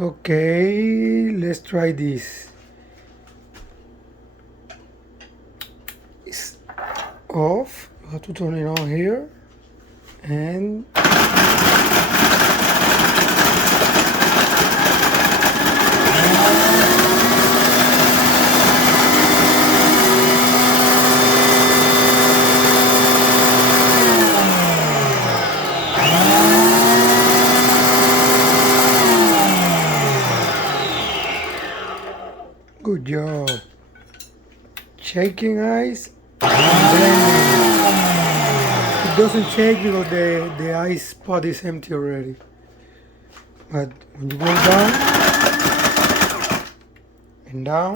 Okay, let's try this. It's off. You have to turn it on here. And good job. Shaking ice and blending. It doesn't shake because the ice pot is empty already. But when you go down and down,